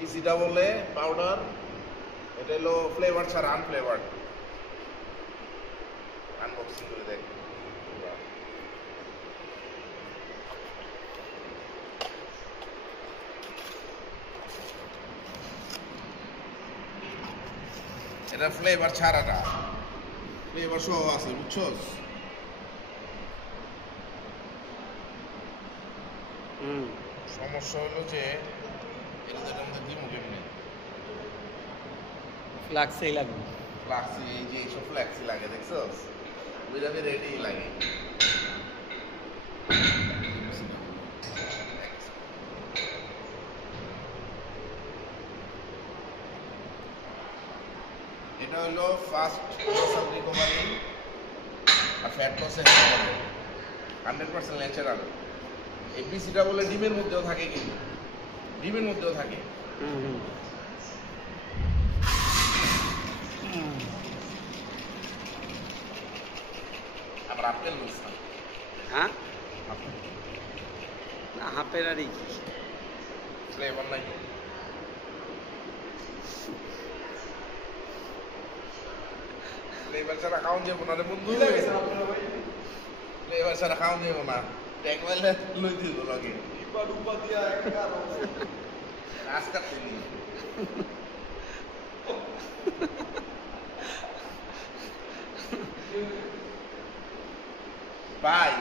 পিসিটা বলে পাউডার, এটা হলো ফ্লেভার ছাড়া আনফ্লেভার্ড। আনবক্সিং করে দেখ। এটা ফ্লেভার ছাড়াটা, ফ্লেভার সহ আছে, বুঝছস? সমস্যা হলো যে এটা যেটা আমাদের দিমু কেমনে, ফ্লাক্সেই লাগবে। ফ্লাক্সি, এই যে এইসব ফ্লাক্সি লাগে, দেখছস? বিরিয়ানি রেডি লাগে। এটা হলো ফাস্ট মাসল রিকভারি আর ফ্যাট লসে 100% ন্যাচারাল। এই পিসিটা বলে ডিমের মধ্যেও থাকে, কিন্তু ডিমের মধ্যেও থাকে। আবার আপেল মিশান। হ্যাঁ, না হাফের আর কি ফ্লেভার নাই। ফ্লেভার ছাড়া খাওয়ান যাবো না রে বন্ধু, ফ্লেভার ছাড়া খাওয়ান যাবো না। ট্যাগ মারলে লই দিব লগে আজকাল তিনি বাই।